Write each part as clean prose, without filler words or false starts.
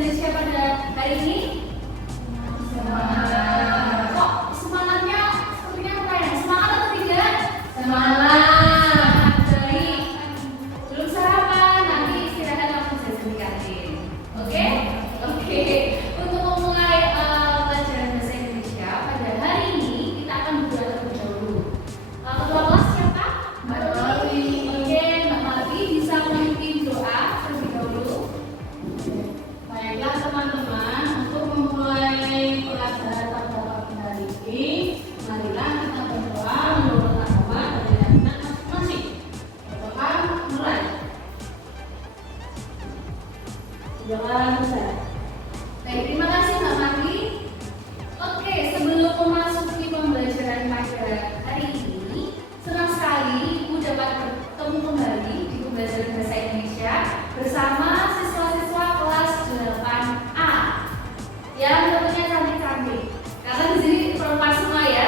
Indonesia pada hari ini? Semangat. Kok semangatnya sepertinya pertanyaan semangat atau tidak? Semangat. Baik. Belum sarapan, nanti istirahat langsung sesi kantin. Oke? Oke. Untuk memulai pelajaran bahasa Indonesia pada hari ini kita akan berdoa terlebih dahulu. Ketua kelas siapa? Mbak Marwi. Oke, Mbak Marwi bisa memimpin doa terlebih dahulu. Baiklah teman-teman, untuk memulai pelajaran pada pagi hari ini, marilah kita berdoa menurut agama dan keyakinan masing-masing. Berdoa mulai. Doa besar. Baik, terima kasih Mbak Marwi. Oke, sebelum memasuki pembelajaran pada hari ini, senang sekali Ibu dapat bertemu kembali di pembelajaran bahasa Indonesia bersama siswa-siswa kelas 8A yang tentunya cantik-cantik. Karena di sini perempuan semua ya.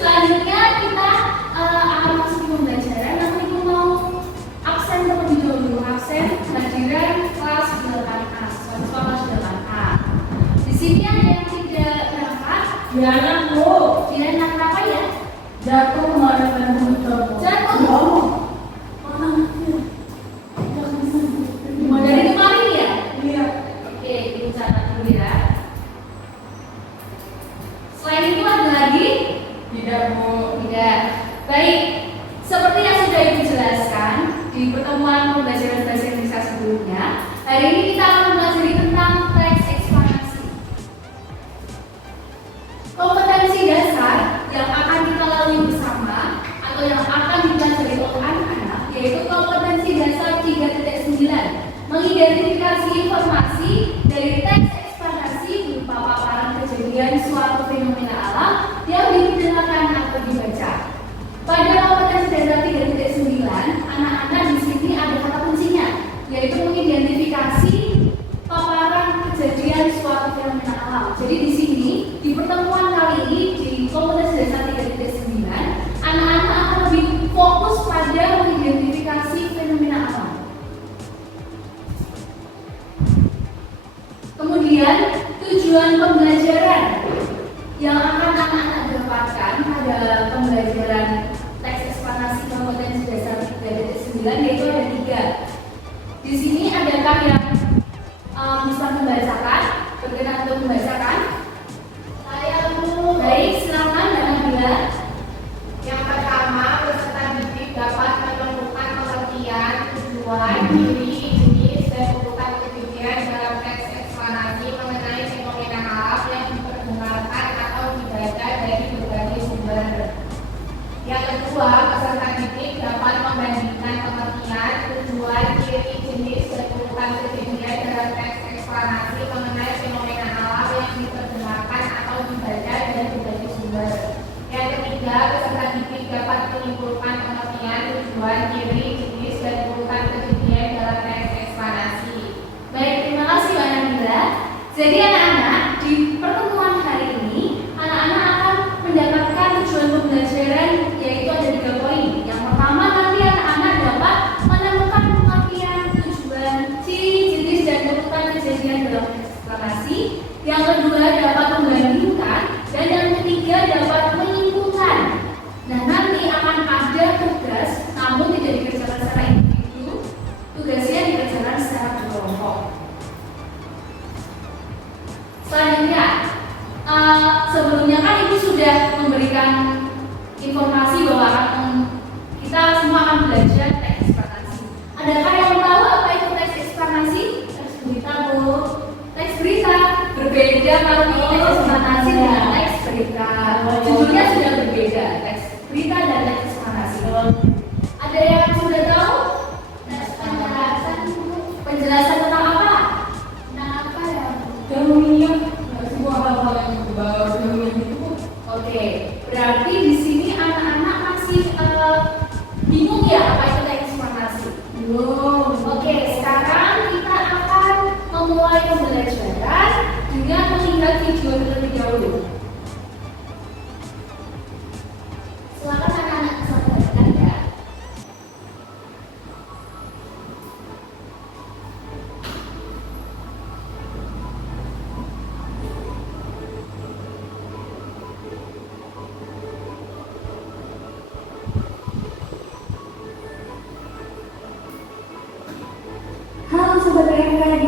Selanjutnya kita akan masuk ke pembelajaran. Namun Ibu mau absen terlebih dahulu, absen hadiran kelas 8A, siswa kelas 8A. Di sini ada yang tidak berangkat. Diana Bu, Diana kenapa ya? jatuh kemarin dan jatuh. Jatuh. Dari kemarin ya? Iya. Oke, Ibu catat dulu ya. Selain itu ada lagi? Tidak Bu. Tidak. Baik, seperti yang sudah Ibu jelaskan di pertemuan pembelajaran bahasa Indonesia sebelumnya, hari ini kita akan mempelajari tentang teks eksplanasi. Kompetensi dasar yang akan kita lalui bersama atau yang akan dipelajari oleh anak-anak yaitu kompetensi dasar 3.9, mengidentifikasi informasi dari teks eksplanasi berupa paparan kejadian suatu fenomena alam yang didengarkan atau dibaca. Pada kompetensi dasar 3.9, anak-anak di sini ada kata kuncinya, yaitu mengidentifikasi paparan kejadian suatu fenomena alam. Jadi di sini di pertemuan kali ini di kompetensi dasar 3.9, anak-anak akan lebih fokus pada mengidentifikasi fenomena alam. Kemudian tujuan pembelajaran yang akan anak-anak dapatkan pada pembelajaran teks eksplanasi kompetensi dasar 3.9 yaitu ada 3. Di sini adakah yang bisa membacakan? Berkenan untuk membacakan? Saya Bu. Baik, silakan Mbak Nabila. Yang pertama, peserta didik dapat menemukan pengertian, tujuan, ciri, jenis, dan urutan kejadian dalam teks eksplanasi mengenai fenomena alam yang diperdengarkan atau dibaca dari berbagai sumber. Yang kedua, peserta didik dapat membandingkan pengertian, tujuan, ciri, jenis, dan urutan kejadian dalam teks eksplanasi mengenai fenomena alam yang diperdengarkan atau dibaca dari berbagai sumber. Yang ketiga, peserta didik dapat menyimpulkan pengertian, tujuan, ciri, jenis, dan urutan kejadian dalam teks eksplanasi. Baik, terima kasih Mbak Nabila. Jadi anak-anak, di pertemuan hari ini, anak-anak akan mendapatkan tujuan pembelajaran yaitu ada 3 poin. Yang pertama, nanti anak-anak dapat menemukan pengertian, tujuan, ciri, jenis, dan urutan kejadian dalam teks eksplanasi. Yang kedua, dapat membandingkan. Dan yang ketiga, dapat menyimpulkan. Nah, nanti akan ada tugas, namun tidak dikerjakan secara individu, tugasnya dikerjakan secara berkelompok. Selanjutnya, sebelumnya kan Ibu sudah memberikan informasi bahwa kita semua akan belajar teks eksplanasi. Adakah yang tahu apa itu teks eksplanasi? Teks berita, Bu. Teks berita berbeda kalau teks eksplanasi dengan teks berita. Judulnya sudah berbeda, teks berita dan teks eksplanasi. Ada yang sudah tahu? Penjelasan tentang apa? Tentang apa ya? Semua hal-hal yang baru itu. Oke, berarti di sini anak-anak masih bingung ya apa itu teks eksplanasi? Belum. Oke, sekarang kita akan memulai pembelajaran dengan melihat video terlebih dahulu. Silakan anak-anak sampaikan ya. Sobat BMKG,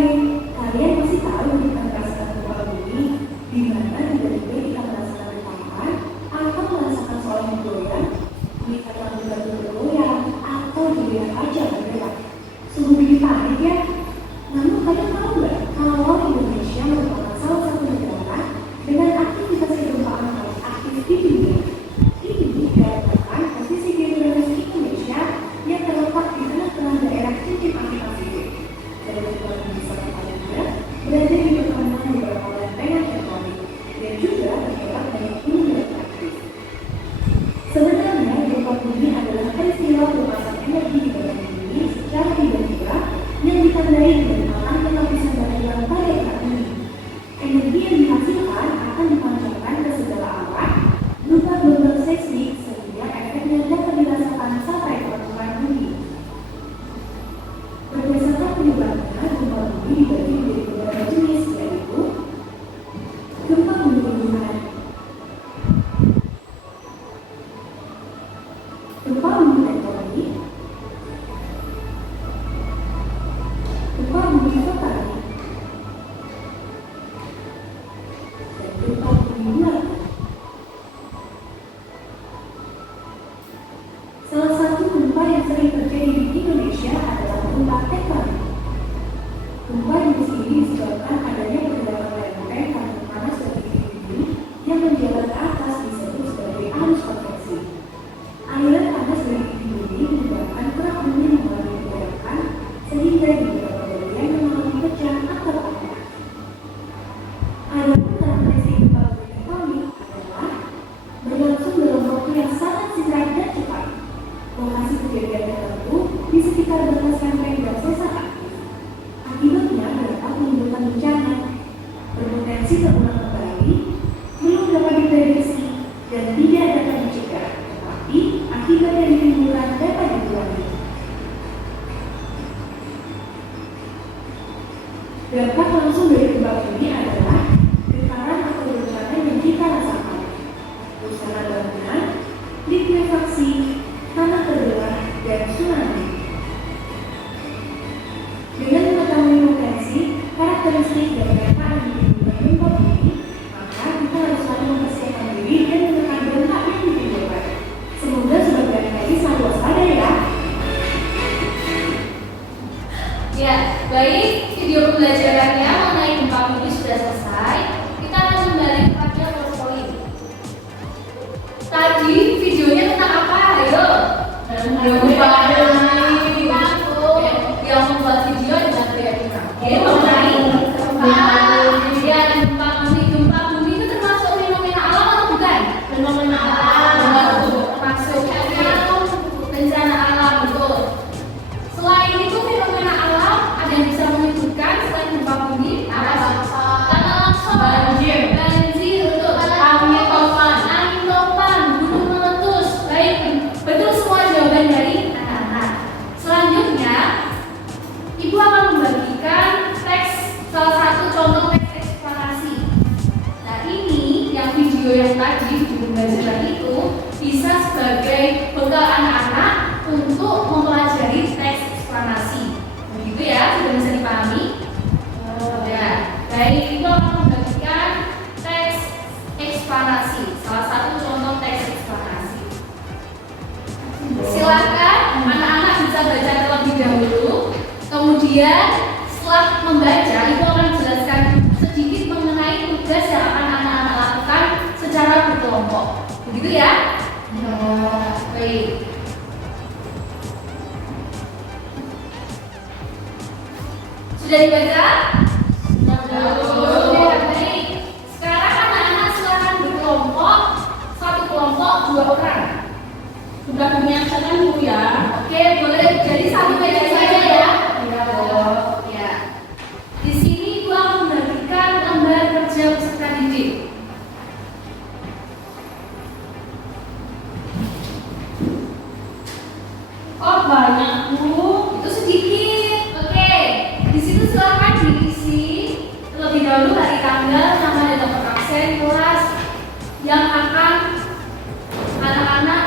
kalian pasti tahu tentang perasaan gempa bumi, di mana tiba-tiba kita merasakan getaran atau merasakan soal yang goyang, melihat lampu bergoyang, atau dilihat aja bergerak. Sungguh bikin panik ya. Namun kalian tahu nggak kalau Indonesia merupakan salah satu negara dengan aktivitas kegempaan paling aktif di dunia. Ini dikarenakan posisi geografis Indonesia yang terletak di tengah-tengah daerah sistem Asia-Pasifik. Dan gempa bumi Salatiga berada di pertengahan beberapa lempengan tektonik dan juga terdapat banyak gunung dan aktif. Sebenarnya gempa bumi adalah peristiwa pelepasan energi di badan bumi secara tiba-tiba yang ditandai dengan matangnya lapisan batuan pada saat ini. Energi yang dihasilkan akan dipancarkan ke segala arah berupa gelombang seismik sehingga efeknya dapat dirasakan sampai permukaan bumi. Berdasarkan penyebabnya, gempa bumi dibagi menjadi beberapa jenis, yaitu gempa bumi gunungan, gempa bumi tektonik, gempa bumi vulkanik, dan gempa bumi bulan. Salah satu gempa yang sering terjadi di Indonesia adalah gempa tektonik. Gempa jenis ini disebabkan adanya pergerakan lempeng karena panas dari bumi yang menjalar ke atas disebut sebagai arus konveksi. Aliran panas dari bumi menyebabkan kerak bumi mengalami pergerakan sehingga di beberapa bagian mengalami pecah atau patah. Adapun karakteristik gempa bumi tektonik adalah berlangsung dalam waktu yang sangat singkat dan cepat. Lokasi kejadian tertentu di sekitar batas lempeng dan sesar aktif. Akibatnya dapat menimbulkan bencana, berpotensi terulang kembali, belum dapat diprediksi, dan tidak dapat dicegah, tetapi akibat yang ditimbulkan dapat dikurangi. Dampak langsung dari gempa bumi adalah getaran atau bencana yang kita rasakan, kerusakan bangunan, likuifaksi, tanah terbelah, dan tsunami. Dengan mengetahui potensi, karakteristik, dan dampak yang ditimbulkan gempa bumi, maka kita harus selalu mempersiapkan diri dan menekan dampak yang ditimbulkan. Semoga Sobat BMKG selalu waspada ya. Ya, baik, video pembelajarannya mengenai gempa bumi sudah selesai. Kita akan kembali kepada PowerPoint. Tadi videonya tentang apa? Ayo. Yang membuat video adalah Beatrika. Gempa bumi itu termasuk fenomena alam atau bukan? Fenomena alam. Termasuk bencana alam, betul. Selain itu fenomena alam ada yang bisa menyebutkan selain gempa bumi apa? Tanah longsor, banjir, betul. Angin topan, gunung meletus. Baik, betul semua jawaban dari anak-anak. Selanjutnya, Ibu akan membagikan teks salah satu contoh teks eksplorasi. Nah, ini yang video yang tadi di pembelajaran itu bisa sebagai bekal anak-anak untuk mempelajari teks eksplanasi. Begitu ya, sudah bisa dipahami? Ya, baik, Ibu akan membagikan teks eksplanasi, salah satu contoh teks eksplanasi. Silakan anak-anak bisa baca terlebih dahulu. Kemudian setelah membaca, Ibu akan menjelaskan sedikit mengenai tugas yang akan anak-anak lakukan secara berkelompok. Begitu ya? Baik. Sudah dibaca? Sudah. Baik. Sekarang anak-anak silakan berkelompok, satu kelompok 2 orang. Sudah menyiapkan Bu ya. Oke, boleh. Jadi satu meja saja ya. Ya. Di sini Ibu akan membagikan gambar kerja peserta didik. Oh banyak Bu. Itu sedikit. Oke. Di situ silakan diisi terlebih dahulu hari tanggal, nama dan nomor absen kelas yang akan anak-anak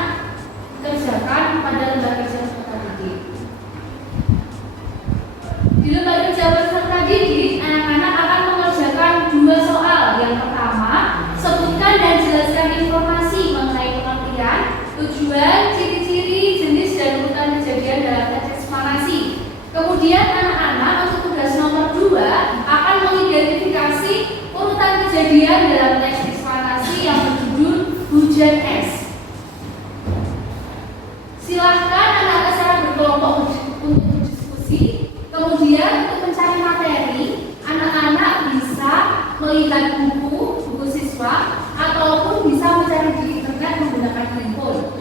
kerjakan pada lembar kerja peserta didik. Di lembar kerja peserta didik, anak-anak akan mengerjakan 2 soal. Yang pertama, sebutkan dan jelaskan informasi mengenai pengertian, tujuan, ciri-ciri, jenis, dan urutan kejadian dalam teks eksplanasi. Kemudian anak-anak untuk tugas nomor 2 akan mengidentifikasi urutan kejadian dalam teks eksplanasi yang berjudul hujan es. Silahkan anak-anak secara berkelompok untuk berdiskusi. Kemudian untuk mencari materi, anak-anak bisa melihat buku siswa ataupun bisa mencari di internet menggunakan handphone.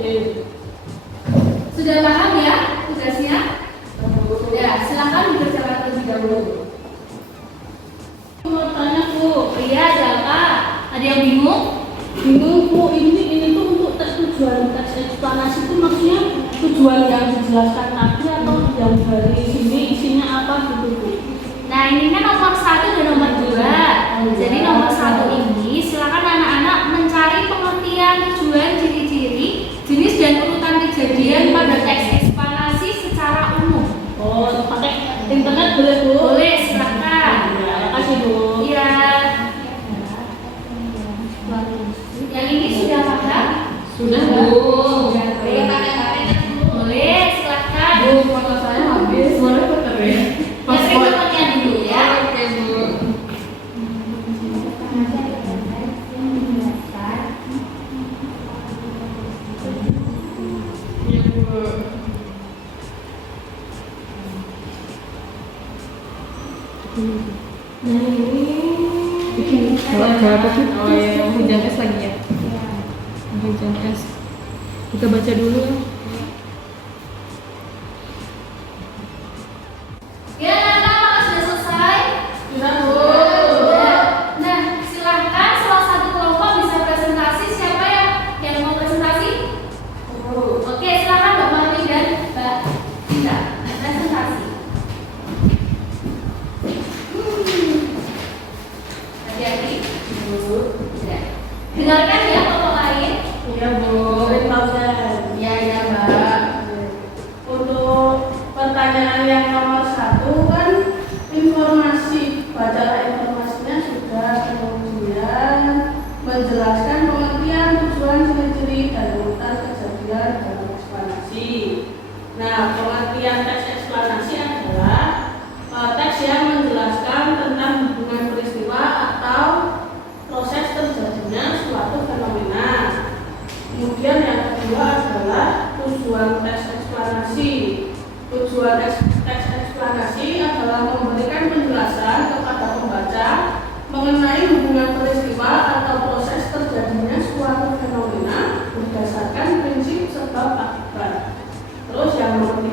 Sudah paham ya tugasnya? Ya, silakan dikerjakan terlebih dahulu. Mau tanya Bu. Iya, ada apa? Ada yang bingung? Bingung Bu, ini tuh untuk tujuan teks eksplanasi itu maksudnya tujuan yang dijelaskan tadi atau yang dari sini isinya apa gitu Bu? Nah, ini kan nomor 1 dan nomor 2. Jadi nomor 1 ini silakan anak-anak mencari pengertian, tujuan, ciri-ciri, jenis dan urutan kejadian pada teks eksplanasi secara umum. Oh, pakai internet boleh Bu? Boleh, silakan. Ya, makasih Bu. Iya. Yang ini sudah paham? Sudah Bu. Boleh pakai HP-nya, Bu. Boleh, silakan. Bu, foto saya habis. Boleh foto ya? Ya, fotonya dulu ya. Oke Bu. Iya Bu. Nah ini bikin Jawab apa sih? Oh ya, hujan es lagi ya. Hujan es. Kita baca dulu. Ya, anak-anak sudah selesai? sudah Bu. Sudah. Nah, silahkan salah satu kelompok bisa presentasi. Siapa yang mau presentasi? Oke, silakan Mbak Marti dan Mbak Dinda presentasi. Hati-hati. Ya. Dengarkan ya kelompok lain. Iya Bu. Ya, ya Mbak. Untuk pertanyaan yang nomor 1 kan informasi, bacalah informasinya sudah, kemudian menjelaskan pengertian, tujuan, ciri-ciri dan urutan kejadian dalam eksplanasi. Nah, pengertian teks eksplanasi adalah teks yang menjelaskan tentang hubungan peristiwa atau proses terjadinya suatu fenomena. Kemudian yang kedua adalah tujuan teks eksplanasi. Tujuan teks eksplanasi adalah memberikan penjelasan kepada pembaca mengenai hubungan peristiwa atau proses terjadinya suatu fenomena berdasarkan prinsip sebab akibat. Terus yang nomor 3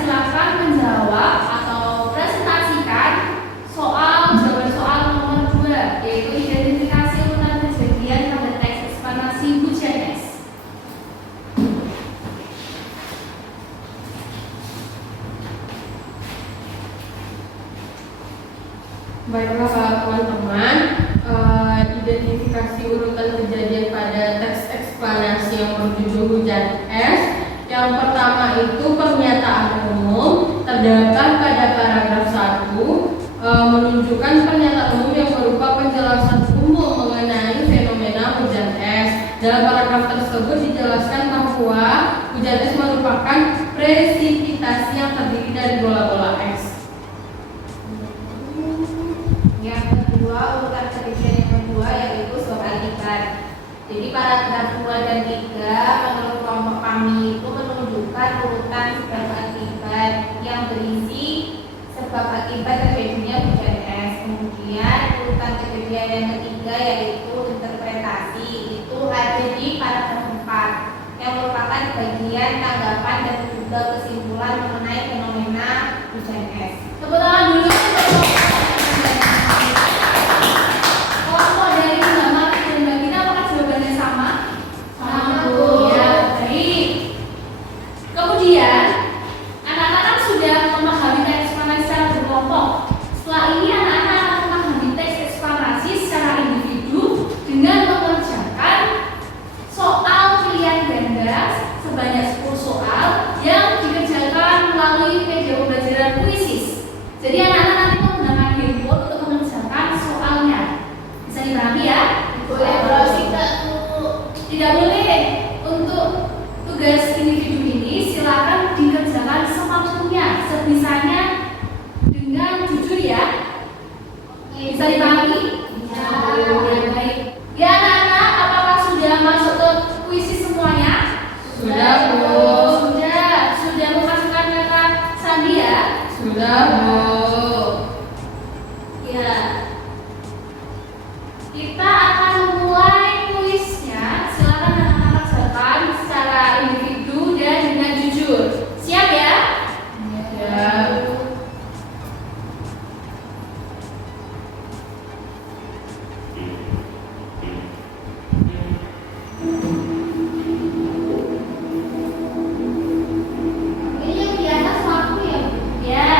silakan menjawab atau presentasikan jawaban soal nomor 2, yaitu identifikasi urutan kejadian pada teks eksplanasi hujan es. Baiklah teman-teman, identifikasi urutan kejadian pada teks eksplanasi yang berjudul hujan es. Yang pertama itu pernyataan umum terdapat pada paragraf 1, menunjukkan pernyataan umum yang berupa penjelasan umum mengenai fenomena hujan es. Dalam paragraf tersebut dijelaskan bahwa hujan es merupakan presipitasi yang terdiri dari bola-bola es. Yang kedua, urutan kejadian yang kedua yaitu sebab akibat. Jadi paragraf 2 dan 3 menurut kelompok kami itu menunjukkan urutan sebab akibat yang berisi sebab akibat terjadinya hujan es. Kemudian urutan kejadian yang ketiga yaitu interpretasi, itu ada di paragraf 4 yang merupakan bagian tanggapan dan juga kesimpulan mengenai fenomena hujan es. Tepuk tangan dulu. Kelompok dari Mbak Mari dan Mbak Gina apakah jawabannya sama? Sama, Bu. Ya, baik. Kemudian anak-anak kan sudah memahami teks eksplanasi secara berkelompok. Setelah ini anak-anak akan memahami teks eksplanasi secara individu dengan mengerjakan soal pilihan ganda sebanyak 10 soal yang dikerjakan melalui media pembelajaran puisis. Jadi anak-anak nanti menggunakan handphone untuk mengerjakan soalnya. Bisa dipahami ya? Boleh browsing nggak, Bu? Tidak boleh. Untuk tugas individu ini silakan dikerjakan semampunya, sebisanya dengan jujur ya. Bisa dipahami? Ya. Ya, baik. Ya anak-anak, apakah sudah masuk ke puisi semuanya? Sudah, Bu. Sudah memasukkan kata sandi ya? Sudah, Bu. Ya. Kita akan memulai kuisnya. Silakan anak-anak kerjakan secara individu dan dengan jujur. Siap ya? Ya. Ini yang di atas aku ya, Bu? Ya.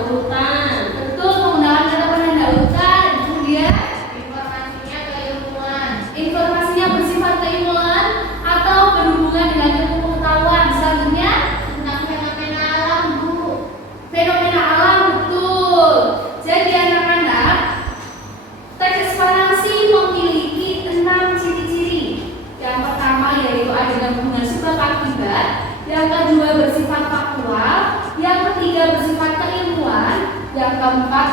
urutan. Betul, menggunakan kata penanda urutan. Kemudian Informasinya keilmuan. informasinya bersifat keilmuan atau berhubungan dengan ilmu pengetahuan. Selanjutnya Tentang fenomena alam, Bu. fenomena alam, betul. Jadi anak-anak, teks ekspansi memiliki 6 ciri-ciri. Yang pertama yaitu adegan hubungan sebab akibat, yang kedua bersifat faktual, yang ketiga bersifat keilmuan, yang keempat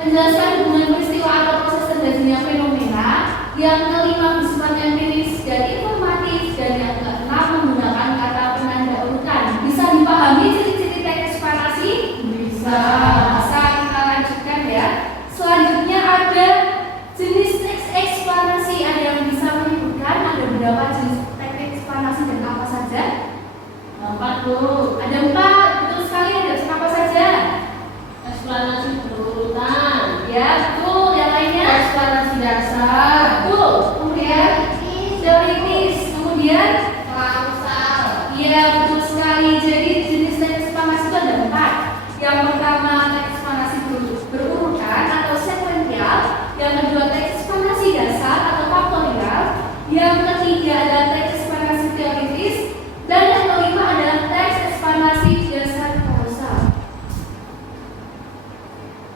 menjelaskan hubungan peristiwa atau proses terjadinya fenomena, yang kelima bersifat empiris dan informatif, dan yang keenam menggunakan kata penanda urutan. Bisa dipahami ciri-ciri teks ekspansi? Bisa. Kita lanjutkan ya. Selanjutnya ada jenis teks eksplanasi. Ada yang bisa menyebutkan ada berapa jenis teks eksplanasi dan apa saja? 4 Bu. Ada 4, betul sekali. Ada apa saja? Eksplanasi berurutan. Ya, betul. Yang lainnya? Eksplanasi dasar. Betul. Kemudian teoritis. Kemudian Klausal. iya, betul sekali. Jadi jenis teks eksplanasi itu ada 4. Yang pertama teks eksplanasi berurutan atau sekuensial. Yang kedua teks eksplanasi dasar atau faktorial. Yang ketiga adalah teks eksplanasi teoritis. Dan yang kelima adalah teks eksplanasi dasar kausal.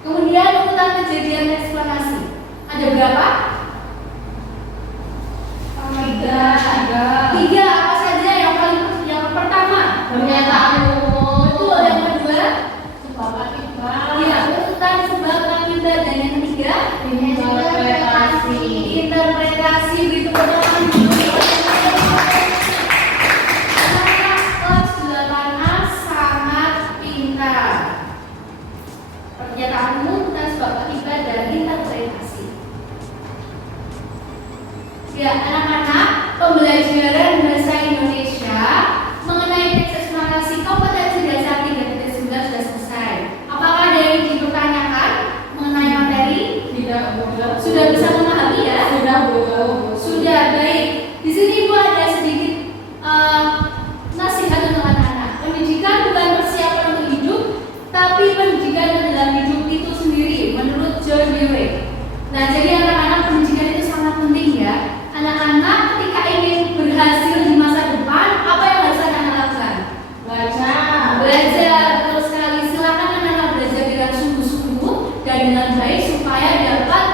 Kemudian urutan kejadian teks eksplanasi. Ada berapa? 3. Apa saja yang pertama? Pernyataan umum. Betul. Yang kedua? Sebab akibat. Ya, urutan sebab akibat. Dan yang ketiga? Interpretasi. Interpretasi. Berikut pertanyaan dulu. Anak kelas 8A sangat pintar. Pernyataan umum tentang sebab akibat dan interpretasi. Ya, anak-anak, pembelajaran bahasa Indonesia mengenai teks eksplanasi kompetensi dasar 3.9 sudah selesai. Apakah ada yang dipertanyakan mengenai materi? Tidak Bu. Sudah bisa memahami ya? Sudah Bu. Sudah, baik. Di sini Bu ada sedikit nasihat untuk anak-anak. Pendidikan bukan persiapan untuk hidup, tapi pendidikan adalah hidup itu sendiri, menurut John Dewey. Nah, jadi anak-anak, pendidikan itu sangat penting ya. Anak-anak ketika ingin berhasil di masa depan, apa yang harus anak-anak lakukan? Belajar, betul sekali. Silakan anak-anak belajar dengan sungguh-sungguh dan dengan baik supaya dapat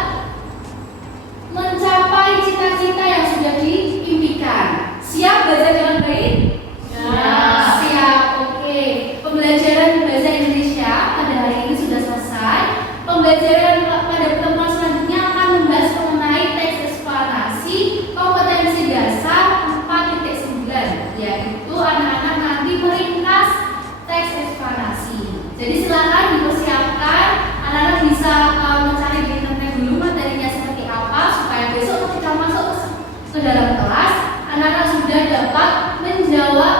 mencapai cita-cita yang sudah diimpikan. Siap belajar dengan baik? Siap, oke. Pembelajaran bahasa Indonesia pada hari ini sudah selesai. Pembelajaran pada pertemuan selanjutnya akan membahas mengenai teks eksplanasi kompetensi dasar 4.9, yaitu anak-anak nanti meringkas teks eksplanasi. Jadi silakan dipersiapkan, anak-anak bisa mencari di internet dulu materinya seperti apa supaya besok ketika masuk ke dalam kelas anak-anak sudah dapat menjawab